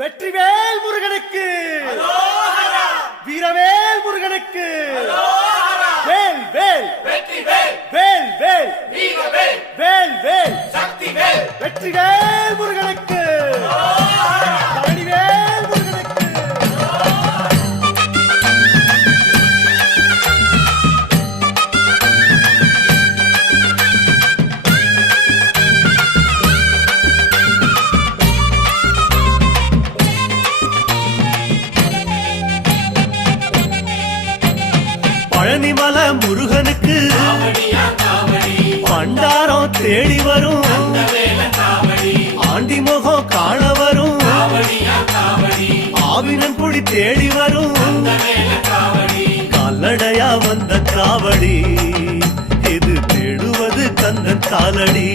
வெற்றிவேல் முருகனுக்கு, வீரவேல் முருகனுக்கு, வேல் வேல் வேல் வேல் வேல் வேல் வெற்றிவேல் முருகனுக்கு, பழனிவேல் முருகனுக்கு. பழனிமல முருகனுக்கு பண்டாரம் தேடி வரும், ஆண்டி முகம் காண வரும், ஆவினன் குடி தேடி வரும், கால்நடையா வந்த காவடி இது தேடுவது கந்தன் காலடி.